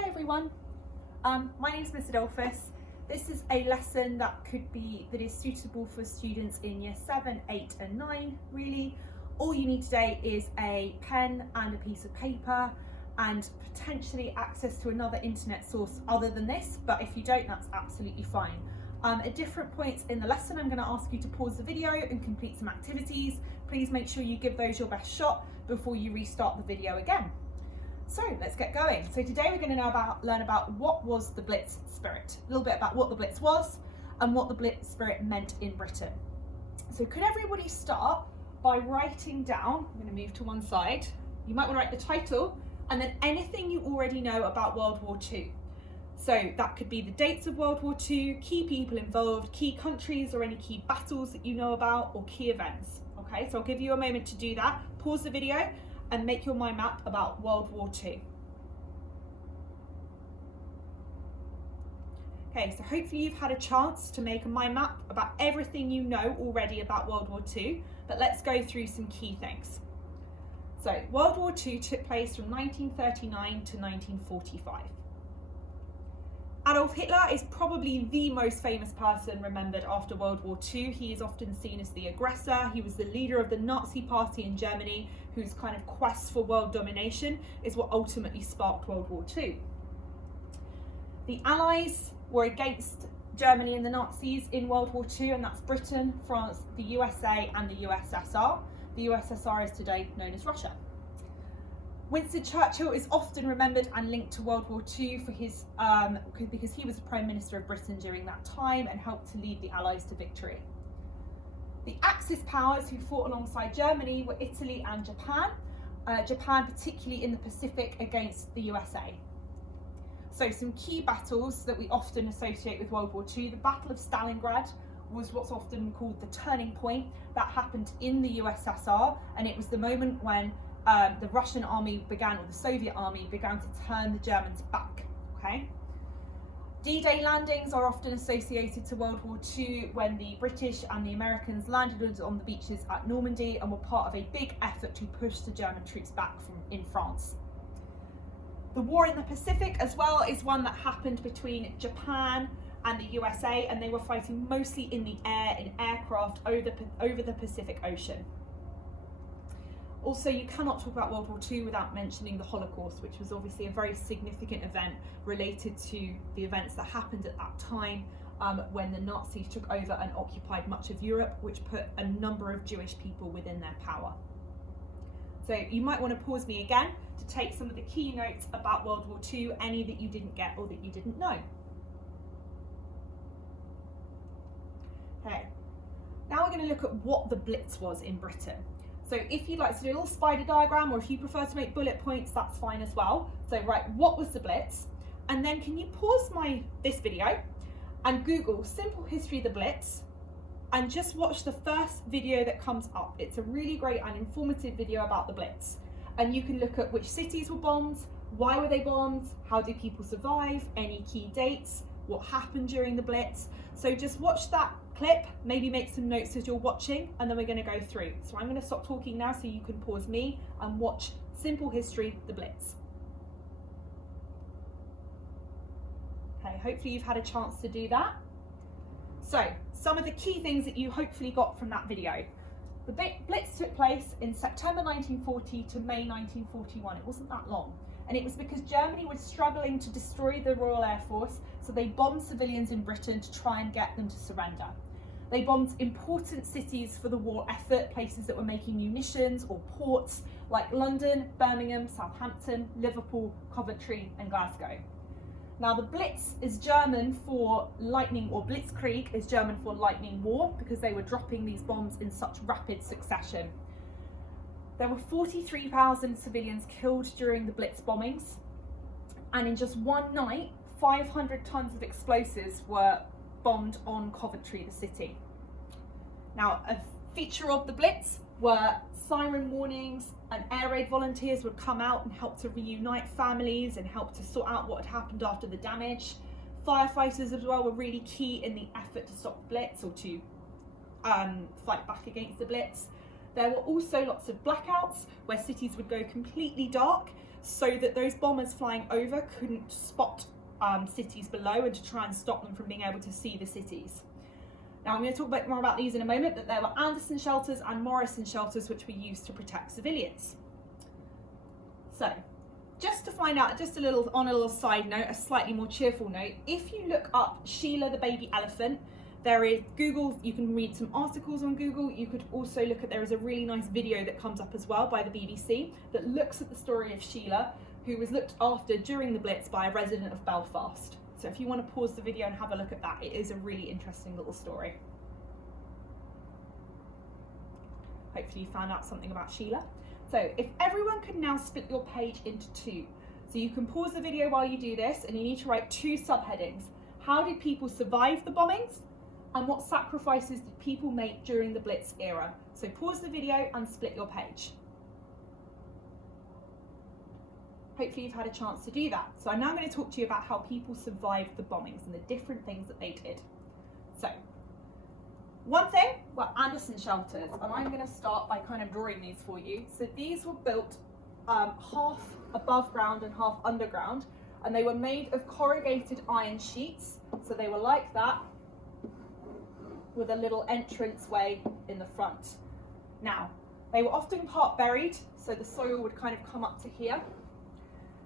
Hi everyone, my name is MsAdolphus. This is a lesson that is suitable for students in year 7, 8 and 9 really. All you need today is a pen and a piece of paper and potentially access to another internet source other than this, but if you don't, that's absolutely fine. At different points in the lesson, I'm going to ask you to pause the video and complete some activities. Please make sure you give those your best shot before you restart the video again. So let's get going. So today we're going to learn about what was the Blitz spirit, a little bit about what the Blitz was and what the Blitz spirit meant in Britain. So could everybody start by writing down, I'm going to move to one side, you might want to write the title and then anything you already know about World War II. So that could be the dates of World War II, key people involved, key countries or any key battles that you know about or key events. Okay, so I'll give you a moment to do that. Pause the video and make your mind map about World War II. Okay, so hopefully you've had a chance to make a mind map about everything you know already about World War II, but let's go through some key things. So World War II took place from 1939 to 1945. Adolf Hitler is probably the most famous person remembered after World War II. He is often seen as the aggressor. He was the leader of the Nazi Party in Germany, whose kind of quest for world domination is what ultimately sparked World War II. The Allies were against Germany and the Nazis in World War II, and that's Britain, France, the USA and the USSR. The USSR is today known as Russia. Winston Churchill is often remembered and linked to World War II for his, because he was the Prime Minister of Britain during that time and helped to lead the Allies to victory. The Axis powers who fought alongside Germany were Italy and Japan, Japan particularly in the Pacific against the USA. So some key battles that we often associate with World War II, the Battle of Stalingrad was what's often called the turning point that happened in the USSR, and it was the moment when the Russian army began, or the Soviet army began to turn the Germans back, okay? D-Day landings are often associated to World War II when the British and the Americans landed on the beaches at Normandy and were part of a big effort to push the German troops back in France. The war in the Pacific as well is one that happened between Japan and the USA, and they were fighting mostly in the air, in aircraft over the Pacific Ocean. Also, you cannot talk about World War II without mentioning the Holocaust, which was obviously a very significant event related to the events that happened at that time when the Nazis took over and occupied much of Europe, which put a number of Jewish people within their power. So you might want to pause me again to take some of the key notes about World War II, any that you didn't get or that you didn't know. Okay, now we're going to look at what the Blitz was in Britain. So if you'd like to do a little spider diagram, or if you prefer to make bullet points, that's fine as well. So right, what was the Blitz? And then can you pause this video and Google simple history of the Blitz and just watch the first video that comes up. It's a really great and informative video about the Blitz. And you can look at which cities were bombed, why were they bombed, how did people survive, any key dates, what happened during the Blitz. So just watch that clip, maybe make some notes as you're watching, and then we're going to go through. So I'm going to stop talking now so you can pause me and watch Simple History, the Blitz. Okay, hopefully you've had a chance to do that. So some of the key things that you hopefully got from that video. The Blitz took place in September 1940 to May 1941. It wasn't that long. And it was because Germany was struggling to destroy the Royal Air Force, so they bombed civilians in Britain to try and get them to surrender. They bombed important cities for the war effort, places that were making munitions or ports like London, Birmingham, Southampton, Liverpool, Coventry and Glasgow. Now the Blitz is German for lightning, or Blitzkrieg is German for lightning war, because they were dropping these bombs in such rapid succession. There were 43,000 civilians killed during the Blitz bombings, and in just one night 500 tons of explosives were bombed on Coventry, the city. Now, a feature of the Blitz were siren warnings, and air raid volunteers would come out and help to reunite families and help to sort out what had happened after the damage. Firefighters as well were really key in the effort to stop the Blitz or to fight back against the Blitz. There were also lots of blackouts where cities would go completely dark, so that those bombers flying over couldn't spot cities below and to try and stop them from being able to see the cities. Now I'm going to talk a bit more about these in a moment, but there were Anderson shelters and Morrison shelters which were used to protect civilians. So, just to find out, just a little side note, a slightly more cheerful note, if you look up Sheila the baby elephant, there is Google, you can read some articles on Google. You could also look at, there is a really nice video that comes up as well by the BBC that looks at the story of Sheila, who was looked after during the Blitz by a resident of Belfast. So if you want to pause the video and have a look at that, it is a really interesting little story. Hopefully you found out something about Sheila. So if everyone could now split your page into two. So you can pause the video while you do this, and you need to write two subheadings. How did people survive the bombings? And what sacrifices did people make during the Blitz era? So pause the video and split your page. Hopefully you've had a chance to do that. So I'm now going to talk to you about how people survived the bombings and the different things that they did. So, one thing were Anderson shelters, and I'm going to start by kind of drawing these for you. So these were built half above ground and half underground, and they were made of corrugated iron sheets. So they were like that, with a little entrance way in the front. Now, they were often part buried, so the soil would kind of come up to here.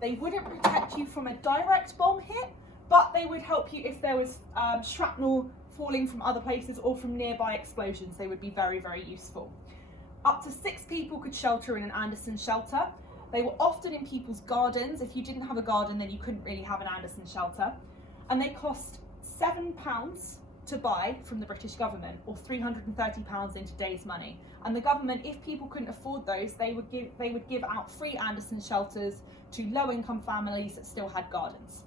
They wouldn't protect you from a direct bomb hit, but they would help you if there was shrapnel falling from other places or from nearby explosions. They would be very, very useful. Up to 6 people could shelter in an Anderson shelter. They were often in people's gardens. If you didn't have a garden, then you couldn't really have an Anderson shelter. And they cost £7 to buy from the British government, or £330 in today's money. And the government, if people couldn't afford those, they would give out free Anderson shelters to low-income families that still had gardens.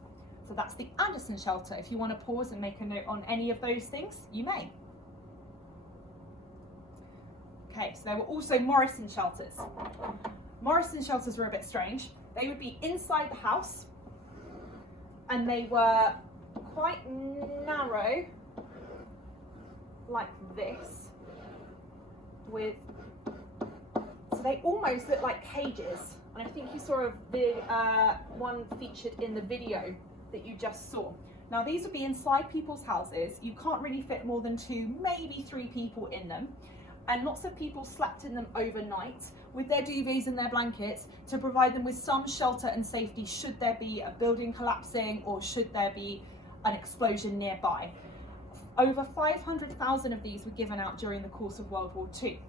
So that's the Anderson shelter. If you want to pause and make a note on any of those things, you may. Okay, so there were also Morrison shelters. Morrison shelters were a bit strange. They would be inside the house, and they were quite narrow, like this, so they almost look like cages. And I think you saw one featured in the video that you just saw. Now these would be inside people's houses. You can't really fit more than 2, maybe 3 people in them. And lots of people slept in them overnight with their duvets and their blankets to provide them with some shelter and safety should there be a building collapsing or should there be an explosion nearby. Over 500,000 of these were given out during the course of World War II.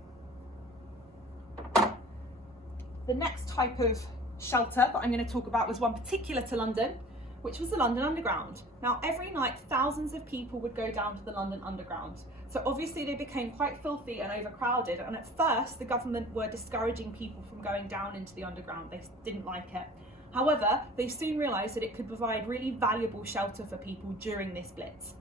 The next type of shelter that I'm going to talk about was one particular to London, which was the London Underground. Now, every night, thousands of people would go down to the London Underground. So obviously they became quite filthy and overcrowded. And at first, the government were discouraging people from going down into the underground. They didn't like it. However, they soon realised that it could provide really valuable shelter for people during this Blitz.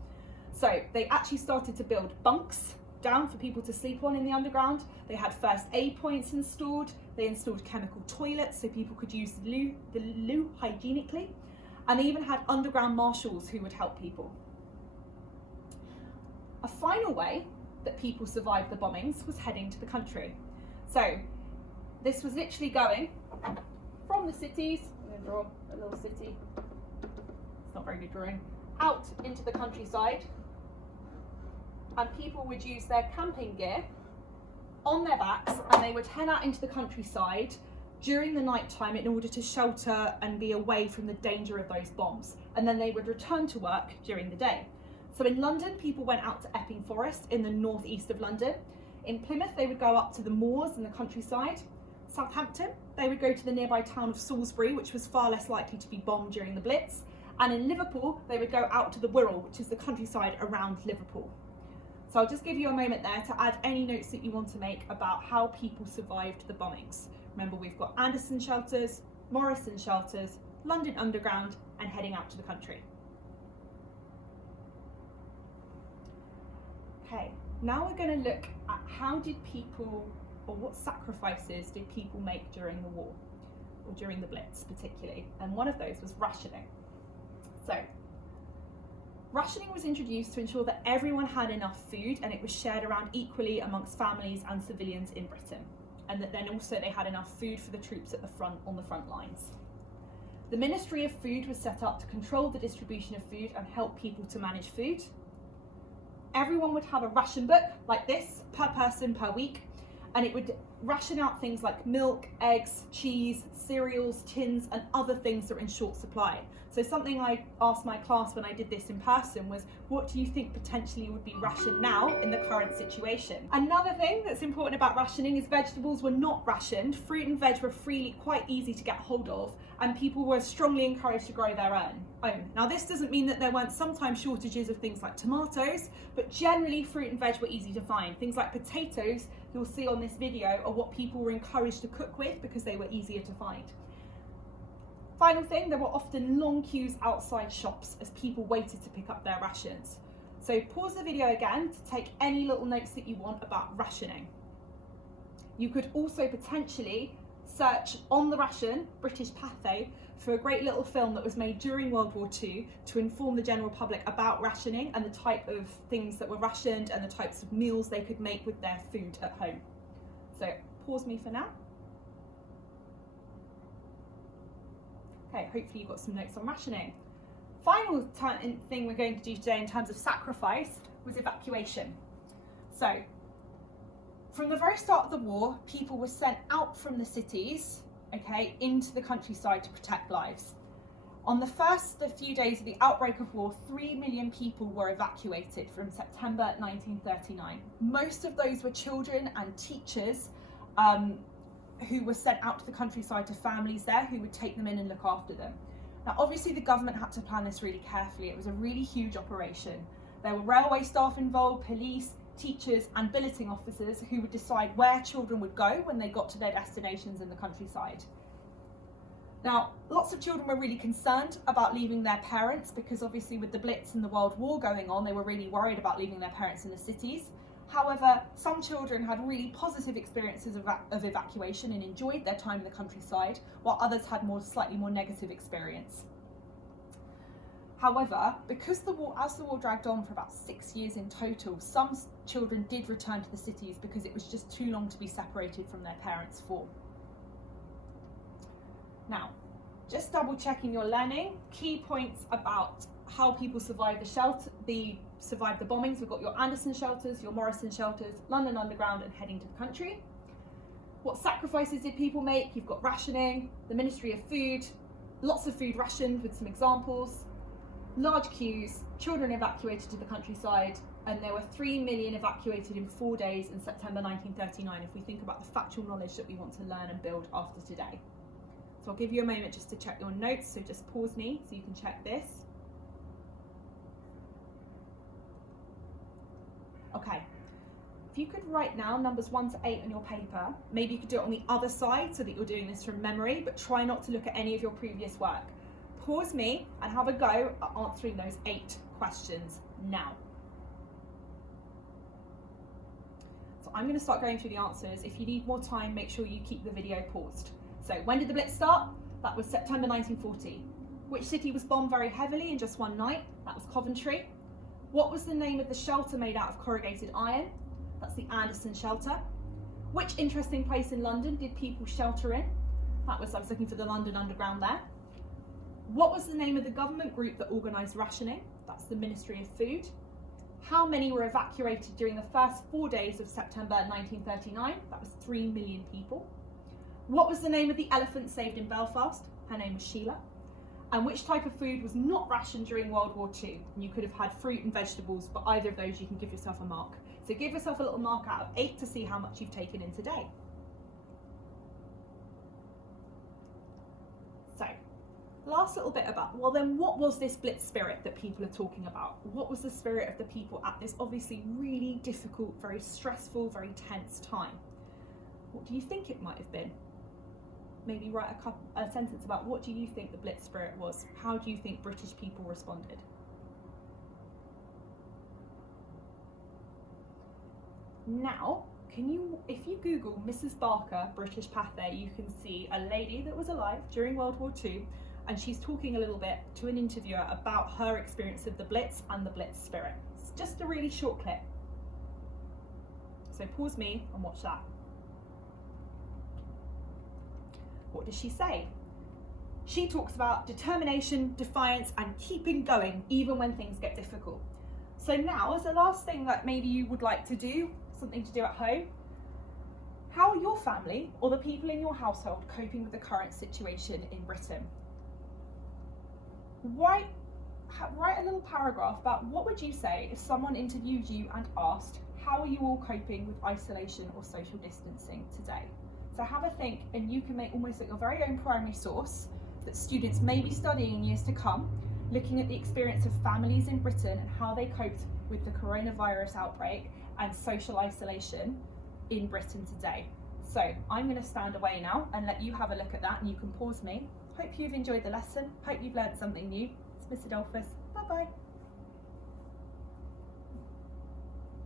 So they actually started to build bunks down for people to sleep on in the underground. They had first aid points installed. They installed chemical toilets so people could use the loo hygienically. And they even had underground marshals who would help people. A final way that people survived the bombings was heading to the country. So this was literally going from the cities, I'm going to draw a little city, it's not very good drawing, out into the countryside. And people would use their camping gear on their backs, and they would head out into the countryside during the night time in order to shelter and be away from the danger of those bombs. And then they would return to work during the day. So in London, people went out to Epping Forest in the northeast of London. In Plymouth, they would go up to the moors in the countryside. Southampton, they would go to the nearby town of Salisbury, which was far less likely to be bombed during the Blitz. And in Liverpool, they would go out to the Wirral, which is the countryside around Liverpool. So I'll just give you a moment there to add any notes that you want to make about how people survived the bombings. Remember, we've got Anderson shelters, Morrison shelters, London Underground, and heading out to the country. Okay, now we're going to look at how did people, or what sacrifices did people make during the war, or during the Blitz particularly, and one of those was rationing. So, rationing was introduced to ensure that everyone had enough food and it was shared around equally amongst families and civilians in Britain, and that then also they had enough food for the troops at the front, on the front lines. The Ministry of Food was set up to control the distribution of food and help people to manage food. Everyone would have a ration book like this per person per week, and it would ration out things like milk, eggs, cheese, cereals, tins, and other things that are in short supply. So something I asked my class when I did this in person was, what do you think potentially would be rationed now in the current situation? Another thing that's important about rationing is vegetables were not rationed. Fruit and veg were freely quite easy to get hold of, and people were strongly encouraged to grow their own. Now this doesn't mean that there weren't sometimes shortages of things like tomatoes, but generally fruit and veg were easy to find. Things like potatoes, you'll see on this video, are what people were encouraged to cook with because they were easier to find. Final thing, there were often long queues outside shops as people waited to pick up their rations. So pause the video again to take any little notes that you want about rationing. You could also potentially search on the ration, British Pathé, for a great little film that was made during World War II to inform the general public about rationing and the type of things that were rationed and the types of meals they could make with their food at home. So pause me for now. Okay, hopefully you've got some notes on rationing. Final thing we're going to do today in terms of sacrifice was evacuation. So, from the very start of the war, people were sent out from the cities, okay, into the countryside to protect lives. On the first few days of the outbreak of war, 3 million people were evacuated from September 1939. Most of those were children and teachers who were sent out to the countryside to families there who would take them in and look after them. Now, obviously the government had to plan this really carefully. It was a really huge operation. There were railway staff involved, police, teachers and billeting officers who would decide where children would go when they got to their destinations in the countryside. Now, lots of children were really concerned about leaving their parents because obviously with the Blitz and the World War going on, they were really worried about leaving their parents in the cities. However, some children had really positive experiences of evacuation and enjoyed their time in the countryside, while others had slightly more negative experience. However, because as the war dragged on for about 6 years in total, some children did return to the cities because it was just too long to be separated from their parents for. Now, just double checking your learning, key points about how people survived survived the bombings. We've got your Anderson shelters, your Morrison shelters, London Underground and heading to the country. What sacrifices did people make? You've got rationing, the Ministry of Food, lots of food rationed with some examples, large queues, children evacuated to the countryside, and there were 3 million evacuated in 4 days in September 1939 if we think about the factual knowledge that we want to learn and build after today. So I'll give you a moment just to check your notes, so just pause me so you can check this. Okay, if you could write now numbers 1 to 8 on your paper, maybe you could do it on the other side so that you're doing this from memory, but try not to look at any of your previous work. Pause me and have a go at answering those 8 questions now. So I'm going to start going through the answers. If you need more time, make sure you keep the video paused. So when did the Blitz start? That was September 1940. Which city was bombed very heavily in just one night? That was Coventry. What was the name of the shelter made out of corrugated iron? That's the Anderson shelter. Which interesting place in London did people shelter in? I was looking for the London Underground there. What was the name of the government group that organised rationing? That's the Ministry of Food. How many were evacuated during the first 4 days of September 1939? That was 3 million people. What was the name of the elephant saved in Belfast? Her name was Sheila. And which type of food was not rationed during World War II? And you could have had fruit and vegetables, but either of those you can give yourself a mark. So give yourself a little mark out of 8 to see how much you've taken in today. So, last little bit about, well then what was this Blitz spirit that people are talking about? What was the spirit of the people at this obviously really difficult, very stressful, very tense time? What do you think it might have been? Maybe write a sentence about what do you think the Blitz spirit was? How do you think British people responded? Now, if you Google Mrs. Barker, British Pathé, you can see a lady that was alive during World War II, and she's talking a little bit to an interviewer about her experience of the Blitz and the Blitz spirit. It's just a really short clip. So pause me and watch that. What does she say? She talks about determination, defiance, and keeping going even when things get difficult. So now, as the last thing that maybe you would like to do, something to do at home, how are your family or the people in your household coping with the current situation in Britain? Write a little paragraph about what would you say if someone interviewed you and asked, how are you all coping with isolation or social distancing today? So have a think, and you can make almost like your very own primary source that students may be studying in years to come, looking at the experience of families in Britain and how they coped with the coronavirus outbreak and social isolation in Britain today. So I'm going to stand away now and let you have a look at that, and you can pause me. Hope you've enjoyed the lesson. Hope you've learned something new. It's Miss Adolphus. Bye bye.